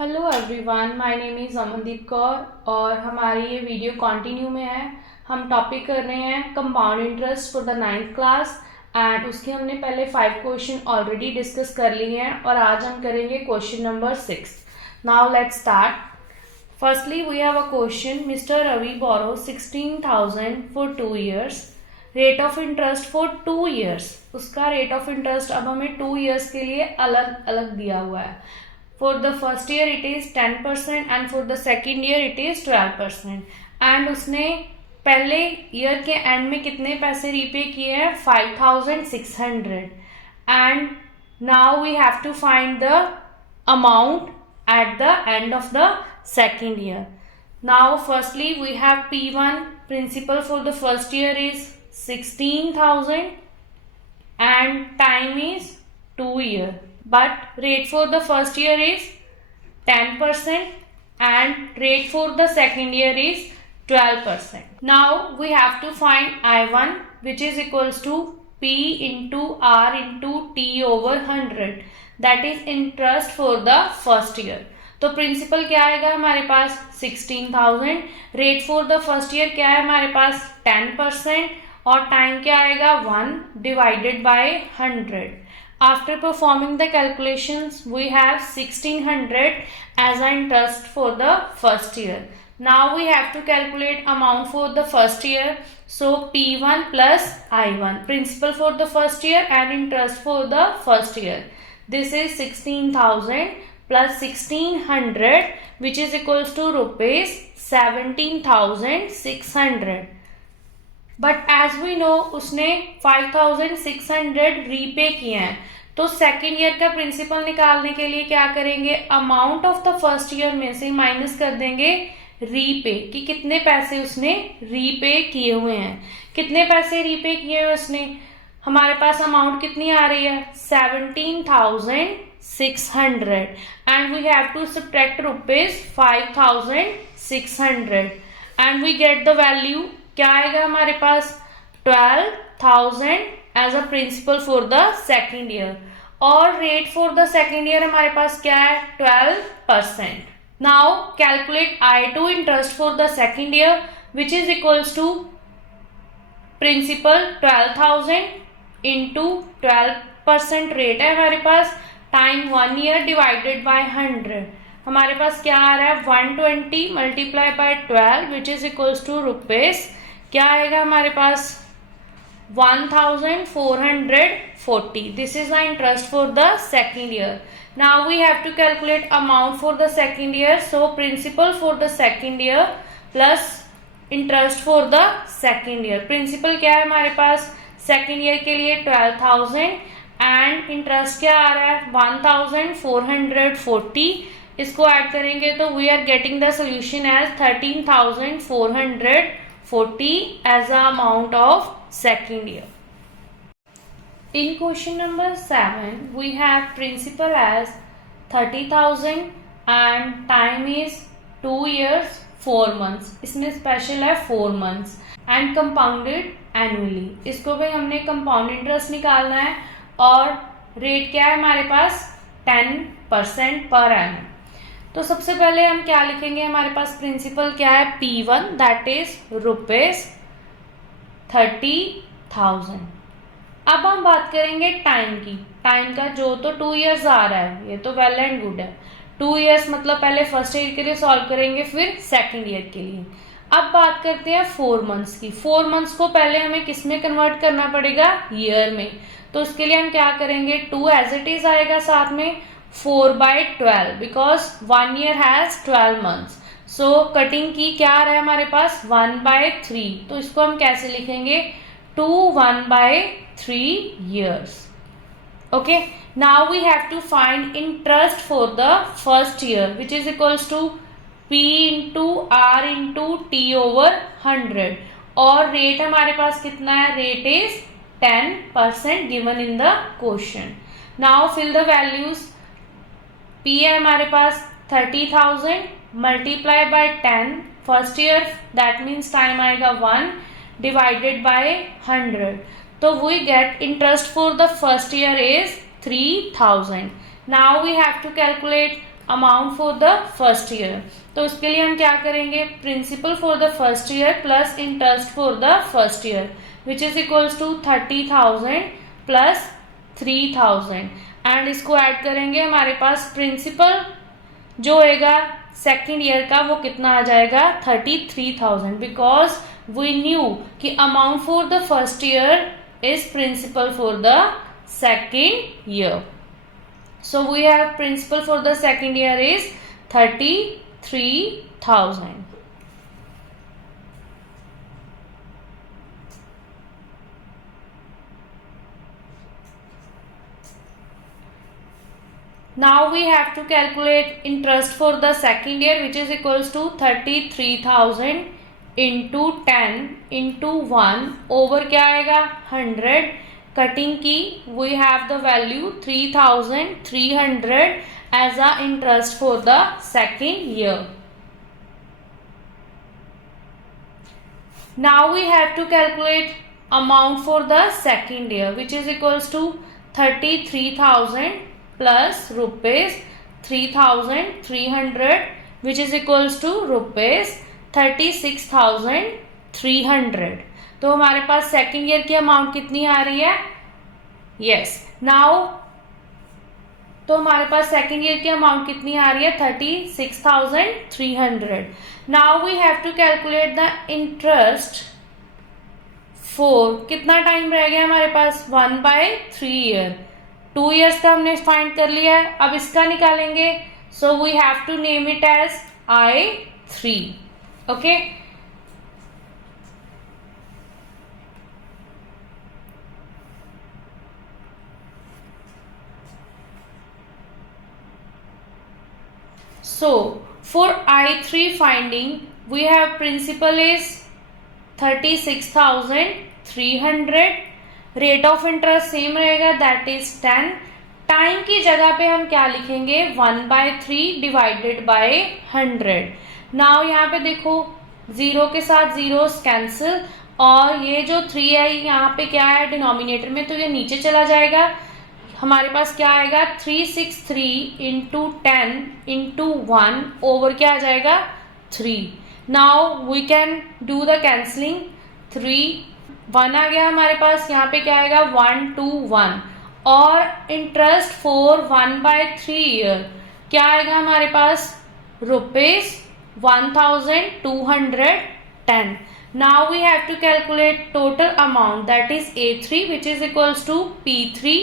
Hello everyone, my name is Amandeep Kaur और हमारी ये वीडियो कंटिन्यू में है। हम टॉपिक कर रहे हैं compound interest for the 9th class and उसके हमने पहले 5 क्वेश्चन ऑलरेडी डिस्कस कर लिए हैं और आज हम करेंगे question number 6। Now let's start. Firstly we have a question, mister Ravi borrow 16,000 for 2 years, rate of interest for 2 years। उसका रेट ऑफ इंटरेस्ट अब हमें 2 years के लिए अलग अलग दिया हुआ है। For the first year it is 10% and for the second year it is 12%। And उसने पहले ईयर के एंड में कितने पैसे रीपे किए हैं? 5,600। And now we have to find the amount at the end of the second year. Now firstly we have P1 principal for the first year is 16,000 and time is 2 years. But rate for the first year is 10% and rate for the second year is 12%. Now we have to find I1, which is equals to P into R into T over 100, that is interest for the first year. तो principal क्या आएगा हमारे पास? 16,000। Rate for the first year क्या है हमारे पास? 10% और time क्या आएगा? 1 divided by 100। After performing the calculations, we have 1600 as an interest for the first year. Now we have to calculate amount for the first year. So P1 plus I1, principal for the first year and interest for the first year. This is 16,000 plus 1600, which is equals to rupees 17,600. But as we know उसने 5,600 repay किए हैं, तो second year का principal निकालने के लिए क्या करेंगे? Amount of the first year में से माइनस कर देंगे रीपे कि कितने पैसे उसने रीपे किए हुए हैं। कितने पैसे रीपे किए हुए उसने? हमारे पास अमाउंट कितनी आ रही है? 17,600 and we have to subtract rupees 5,600 and we get the value. क्या आएगा हमारे पास? 12,000 as a principal for the second year और rate for the second year हमारे पास क्या है? 12%। Now calculate I2 interest for the second year, which is equals to principal 12,000 into 12% rate है हमारे पास, टाइम 1 ईयर डिवाइडेड बाय 100। हमारे पास क्या आ रहा है? 120 multiply by 12 which is equals to rupees क्या आएगा हमारे पास? 1,440। This is the interest for the second year. Now we have to calculate amount for the second year. So principal for the second year plus interest for the second year. Principal क्या है हमारे पास second year के लिए? 12,000 and interest क्या आ रहा है? 1,440। इसको ऐड करेंगे तो we are getting the solution as 13,440 as the amount of second year. In question number 7, we have principal as 30,000 and time is 2 years 4 months. इसमें स्पेशल है 4 months and compounded annually. इसको भी हमने कंपाउंड इंटरेस्ट निकालना है और rate क्या है हमारे पास? 10% पर एनम। तो सबसे पहले हम क्या लिखेंगे? हमारे पास प्रिंसिपल क्या है? P1 that is rupees 30,000। अब हम बात करेंगे टाइम की। टाइम का जो तो 2 years आ रहा है, ये तो वेल एंड गुड है। 2 years मतलब पहले फर्स्ट ईयर के लिए सॉल्व करेंगे फिर सेकेंड ईयर के लिए। अब बात करते हैं 4 months की। 4 months को पहले हमें किस में कन्वर्ट करना पड़ेगा? ईयर में। तो उसके लिए हम क्या करेंगे? 2 एज इट इज आएगा, साथ में 4/12 because 1 year has 12 months. So cutting की क्या आ रहा है हमारे पास? 1/3। तो इसको हम कैसे लिखेंगे? 2 1/3 years. Okay. Now we have to find interest for the first year, which is equals to P into R into T over 100 और रेट हमारे पास कितना है? Rate is 10% given in the question. Now fill the values. P है हमारे पास 30,000 multiply by 10 first year, that means time आएगा 1 divided by 100। तो we get interest for the first year is 3,000. Now we have to calculate amount for the first year. तो उसके लिए हम क्या करेंगे, principal for the first year plus interest for the first year which is equals to 30,000 plus 3,000 and इसको add करेंगे, हमारे पास principal जो होएगा सेकेंड ईयर का वो कितना आ जाएगा 33,000 बिकॉज वी न्यू कि amount for the first year is principal for the second year. So we have principal for the second year is 33,000. Now we have to calculate interest for the second year which is equals to 33,000 into 10 into 1 over क्या आएगा 100 cutting की we have the value 3,300 as a interest for the second year. Now we have to calculate amount for the second year which is equals to 33,000 plus rupees 3,300 which is equals to rupees 36,300। तो हमारे पास second year की amount कितनी आ रही है, yes now तो हमारे पास सेकेंड ईयर की अमाउंट कितनी आ रही है 36,300। Now we have to calculate the interest for कितना टाइम रह गया हमारे पास 1/3 ईयर। 2 ईयर्स का हमने फाइंड कर लिया है, अब इसका निकालेंगे so we have to name it as I3 okay. So for I3 finding we have principal is 36,300, rate of interest same रहेगा that is 10। टाइम की जगह पे हम क्या लिखेंगे 1/3 डिवाइडेड बाय 100। नाउ यहाँ पे देखो जीरो के साथ जीरोस कैंसिल और ये जो 3 है यहाँ पे क्या है डिनोमिनेटर में तो ये नीचे चला जाएगा, हमारे पास क्या आएगा 363 इंटू 10 इंटू 1 ओवर क्या आ जाएगा 3। Now we can do the cancelling 3 1 आ गया हमारे पास, यहाँ पे क्या आएगा 1 2 1 और इंटरेस्ट फॉर 1/3 ईयर क्या आएगा हमारे पास rupees 1,210। Now we have to calculate total amount that is A3 which is equals to P3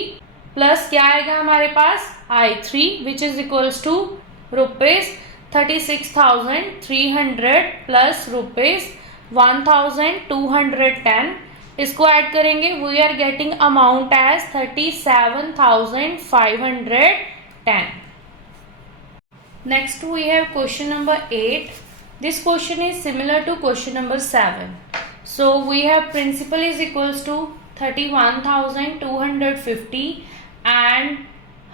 plus क्या आएगा हमारे पास I3 which is equals to rupees 36,300 plus rupees 1,210। इसको ऐड करेंगे we are getting amount as 37,510। Next we have question number 8। This question is similar to question number 7। So we have principal is equals to 31,250 and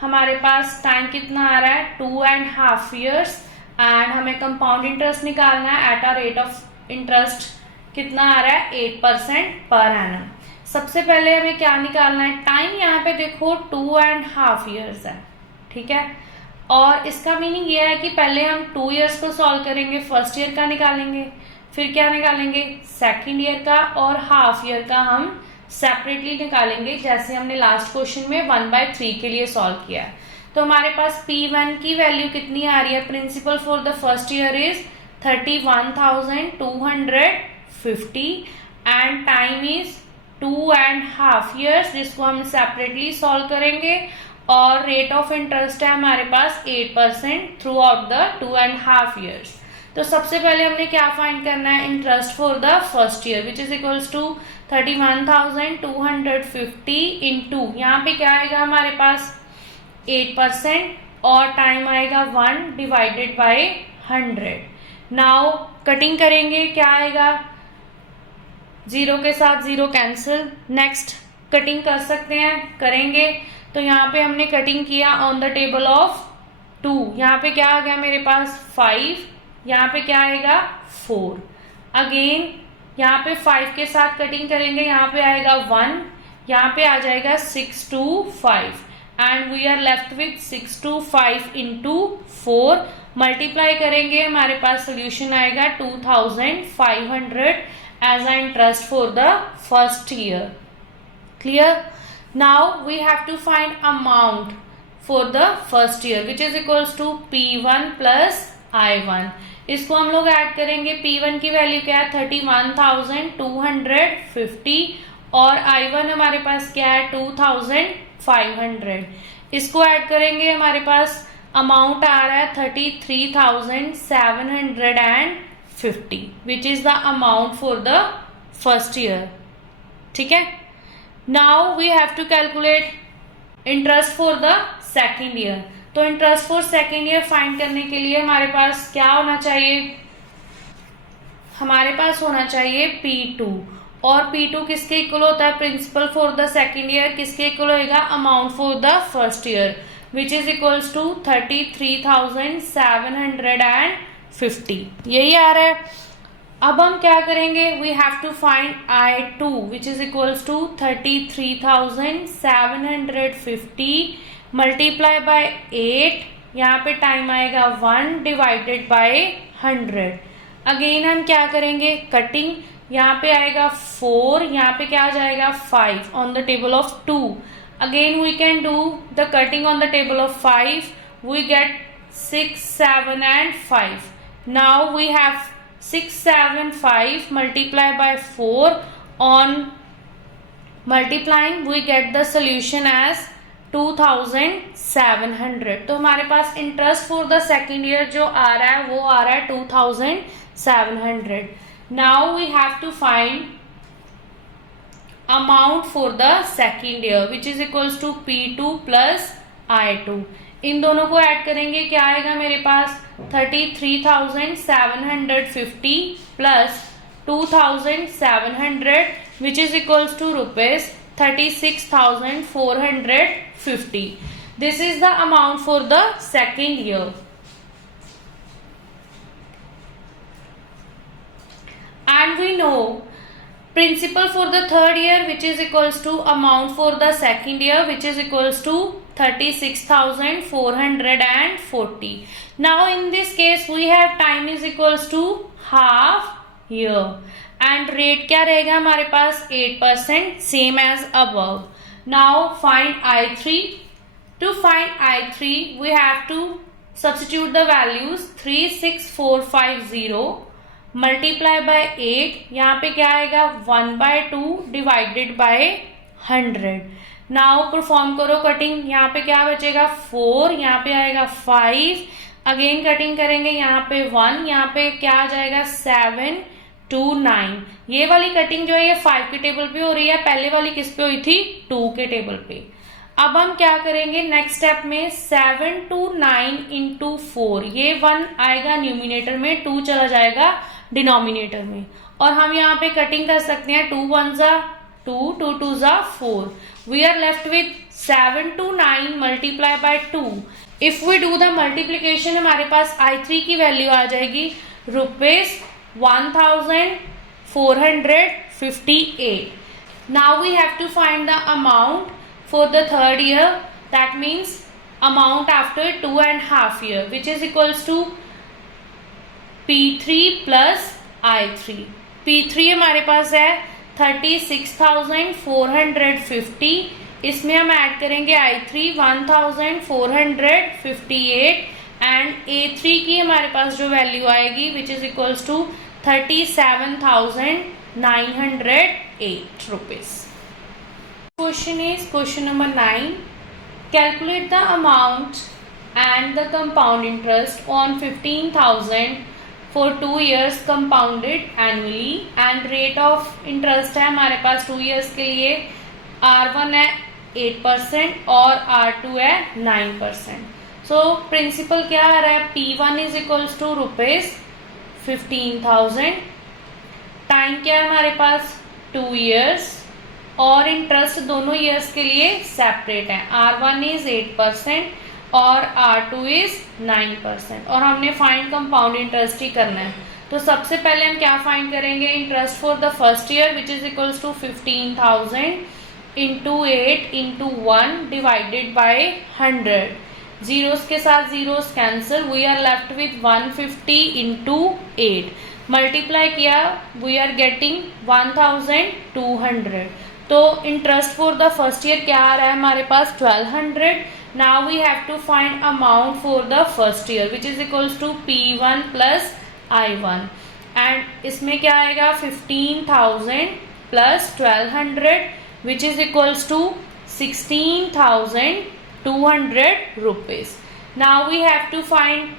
हमारे पास time कितना आ रहा है 2.5 years and हमें compound interest निकालना है at a rate of interest कितना आ रहा है 8% पर एनम। सबसे पहले हमें क्या निकालना है टाइम, यहाँ पे देखो 2.5 ईयर्स है, ठीक है। और इसका मीनिंग ये है कि पहले हम 2 ईयर्स को सॉल्व करेंगे, फर्स्ट ईयर का निकालेंगे, फिर क्या निकालेंगे सेकेंड ईयर का और हाफ ईयर का हम सेपरेटली निकालेंगे जैसे हमने लास्ट क्वेश्चन में 1/3 के लिए सॉल्व किया। तो हमारे पास P1 की वैल्यू कितनी आ रही है, principal for the first year is 31,250 and time is 2.5 years जिसको हम सेपरेटली सॉल्व करेंगे और रेट ऑफ इंटरेस्ट है हमारे पास 8% थ्रू आउट द 2.5 ईयर्स। तो सबसे पहले हमने क्या फाइंड करना है interest for the first year which is equals to 31,250 into यहाँ पे क्या आएगा हमारे पास 8% और टाइम आएगा 1 डिवाइडेड बाय 100। नाउ कटिंग करेंगे क्या आएगा जीरो के साथ जीरो कैंसिल। नेक्स्ट कटिंग कर सकते हैं, करेंगे तो यहाँ पे हमने कटिंग किया ऑन द टेबल ऑफ 2, यहाँ पे क्या आ गया मेरे पास 5, यहाँ पे क्या आएगा 4। अगेन यहाँ पे 5 के साथ कटिंग करेंगे, यहाँ पे आएगा 1, यहाँ पे आ जाएगा 6 to 5। And we are left with 625 into 4 multiply करेंगे, हमारे पास सोल्यूशन आएगा 2500 as a interest for the first year. Clear? Now we have to find amount for the first year which is equals to P1 plus I1. इसको हम लोग add करेंगे. P1 की value क्या है 31,250 और I1 हमारे पास क्या है 2,500. इसको ऐड करेंगे, हमारे पास अमाउंट आ रहा है 33,750 which is the amount for the first year. ठीक है. Now we have to calculate interest for the second year. तो interest for second year find करने के लिए हमारे पास क्या होना चाहिए, हमारे पास होना चाहिए P2 और P2 किसके इक्वल होता है, principal for the second year किसके इक्वल होएगा, amount for the first year which is equals to 33,750. यही आ रहा है. अब हम क्या करेंगे, we have to find I2 which is equals to 33,750 multiply by 8, यहाँ पे टाइम आएगा 1 डिवाइडेड बाय 100. अगेन हम क्या करेंगे, कटिंग. यहाँ पे आएगा 4, यहाँ पे क्या आ जाएगा 5 on the table of 2. Again we can do the cutting on the table of 5. We get 6, 7 and 5. नाउ वी हैव 6, 7, 5 multiply by 4 on multiplying we get the solution as 2,700. तो हमारे पास interest for the second year जो आ रहा है वो आ रहा है 2,700. Now we have to find amount for the second year which is equals to P2 plus I2. इन दोनों को ऐड करेंगे, क्या आएगा मेरे पास 33,750 plus 2,700 which is equals to rupees 36,450. This is the amount for the second year. And we know principal for the third year which is equals to amount for the second year which is equals to 36,440. Now in this case we have time is equals to half year and rate क्या रहेगा हमारे पास 8% same as above. Now find I3. To find I3 we have to substitute the values 36450 multiply by 8. यहाँ पे क्या आएगा 1/2 divided by 100. Now perform करो cutting. यहाँ पे क्या बचेगा 4, यहाँ पे आएगा 5. अगेन कटिंग करेंगे, यहाँ पे 1, यहाँ पे क्या आ जाएगा 7, 2, 9. ये वाली कटिंग जो है ये 5 के टेबल पे हो रही है, पहले वाली किस पे हुई थी 2 के टेबल पे. अब हम क्या करेंगे नेक्स्ट स्टेप में 7 to 9 into 4. ये 1 आएगा न्यूमिनेटर में, 2 चला जाएगा डिनोमिनेटर में और हम यहाँ पे कटिंग कर सकते हैं 2 1 जा 2, 2 2 जा 4. We are left with 7 to 9 multiply by 2. If we do the multiplication हमारे पास I3 की वैल्यू आ जाएगी rupees 1,458. Now we have to find the amount for the third year. That means amount after 2.5 year which is equals to P3 plus I3. P3 हमारे पास है 36,450. इसमें हम add करेंगे I3 1,458 and A3 की हमारे पास जो वैल्यू आएगी which is equals to 37,908 rupees. Question is question number 9. Calculate the amount and the compound interest on 15,000 for 2 years compounded annually and rate of interest है हमारे पास 2 years के लिए R1 है 8% और R2 है 9%. सो प्रिंसिपल क्या आ रहा है P1 is equals to rupees 15,000. Time क्या है हमारे पास 2 years और इंटरेस्ट दोनों ईयर्स के लिए सेपरेट है. R1 इज 8% और R2 इज 9% और हमने फाइंड कंपाउंड इंटरेस्ट ही करना है. तो सबसे पहले हम क्या फाइंड करेंगे interest for the first year which is equals to 15,000 into 8 into 1 divided by 100. Zeros के साथ zeros cancel, we are left with 150 into 8. Multiply किया, वी आर गेटिंग 1200. तो interest for the first year क्या आ रहा है हमारे पास 1200. Now we have to find amount for the first year which is equals to P1 plus I1. And इसमें क्या आएगा 15,000 plus 1200 which is equals to 16,200 rupees. Now we have to find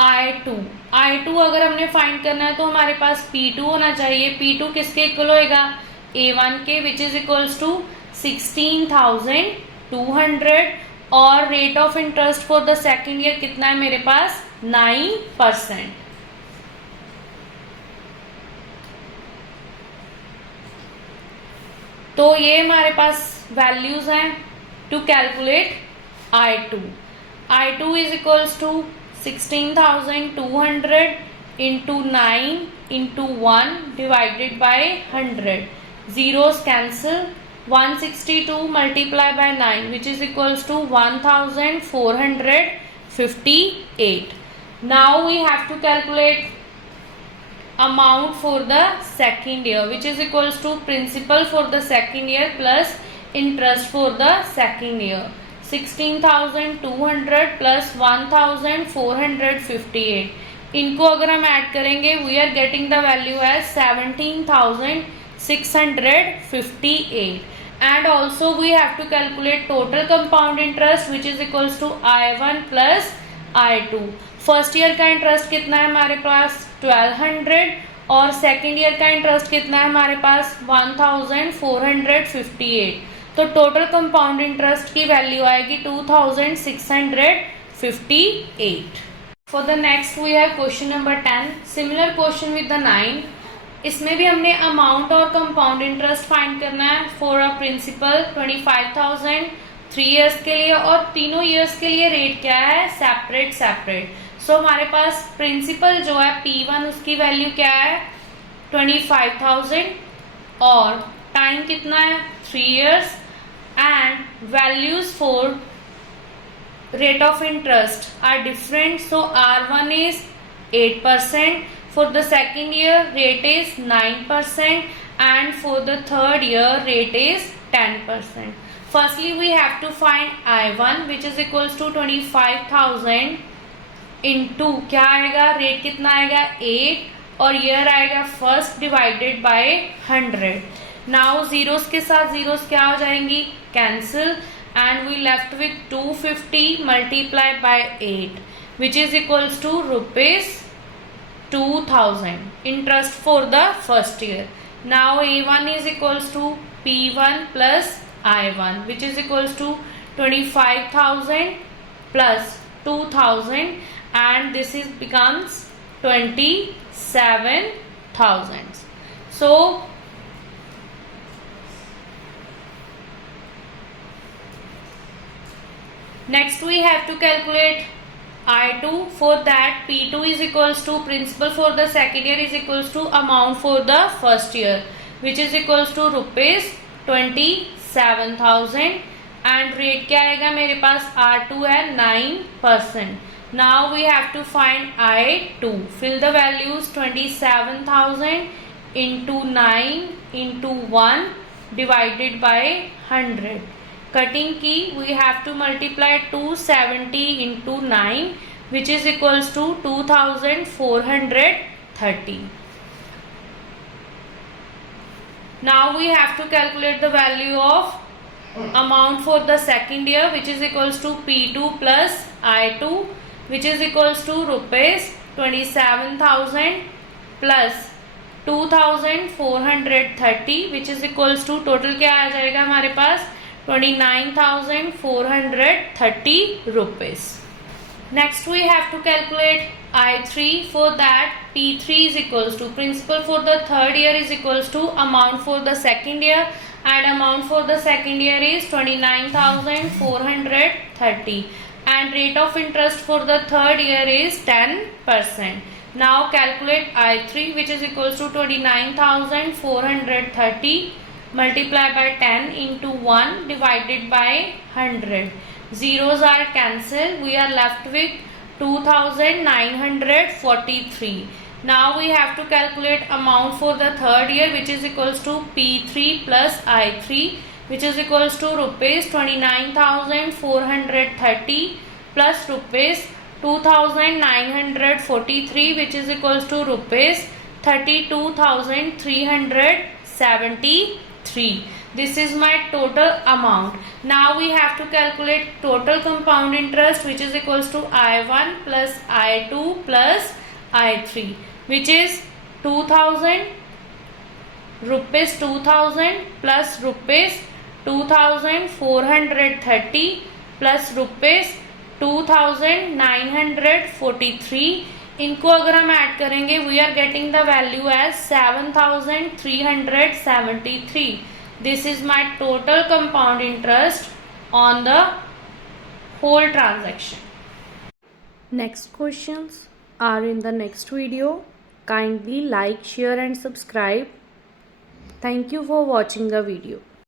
I2. I2 अगर हमने find करना है तो हमारे पास P2 होना चाहिए. P2 किसके इक्वल होएगा A1 के विच इज इक्वल्स टू 16,200. और rate of interest for the second year कितना है मेरे पास 9%. तो ये हमारे पास वैल्यूज हैं to calculate I2. I2 is equals to 16,200 into 9 into 1 divided by 100. Zeros cancel, 162 multiply by 9 which is equals to 1,458. Now we have to calculate amount for the second year which is equals to principal for the second year plus interest for the second year. 16,200 plus 1,458. इनको अगर हम add करेंगे we are getting the value as 17,658. and also we have to calculate total compound interest which is equals to I1 plus I2. First year का interest कितना है हमारे पास 1200 और सेकेंड ईयर का इंटरेस्ट कितना है हमारे पास 1458. तो टोटल कंपाउंड इंटरेस्ट की वैल्यू आएगी 2658. For the next we have question number 10. Similar question with the 9. इसमें भी हमने अमाउंट और कंपाउंड इंटरेस्ट फाइंड करना है फॉर अ प्रिंसिपल 25,000 3 ईयर्स के लिए और तीनों ईयर्स के लिए रेट क्या है सेपरेट. सो हमारे पास प्रिंसिपल जो है P1 उसकी वैल्यू क्या है 25,000 और टाइम कितना है 3 years. And values for rate of interest are different. So R1 is 8%, for the second year rate is 9% and for the third year rate is 10%. Firstly we have to find I1 which is equals to 25,000 into क्या आएगा rate कितना आएगा 8 और year आएगा first divided by 100. Now zeros के साथ zeros क्या हो जाएंगी cancel and we left with 250 multiply by 8 which is equals to ₹2,000 interest for the first year. Now A1 is equals to P1 plus I1 which is equals to 25,000 plus 2,000 and this is becomes 27,000. So next we have to calculate I2. For that P2 is equals to principal for the second year is equals to amount for the first year which is equals to ₹27,000 and rate क्या आएगा मेरे पास R2 है 9%. Now we have to find I2. Fill the values 27,000 into 9 into 1 divided by 100. Cutting की we have to multiply 270 into 9 which is equals to 2,430. Now we have to calculate the value of amount for the second year which is equals to P2 plus I2 which is equals to ₹27,000 plus 2,430 which is equals to total क्या आ जाएगा हमारे पास 29,430 rupees. Next we have to calculate I3. For that P3 is equals to principal for the third year is equals to amount for the second year and amount for the second year is 29,430 and rate of interest for the third year is 10%. Now calculate I3 which is equals to 29,430 multiply by 10 into 1 divided by 100. Zeros are cancelled. We are left with 2943. Now we have to calculate amount for the third year, which is equals to P3 plus I3, which is equals to rupees 29,430 plus rupees 2,943, which is equals to rupees 32,373. This is my total amount. Now we have to calculate total compound interest, which is equals to I1 plus I2 plus I3, which is 2,000 rupees 2,000 plus rupees 2,430 plus rupees 2,943. इनको अगर हम add करेंगे we are getting the value as 7,373. This is my total compound interest on the whole transaction. Next questions are in the next video. Kindly like, share and subscribe. Thank you for watching the video.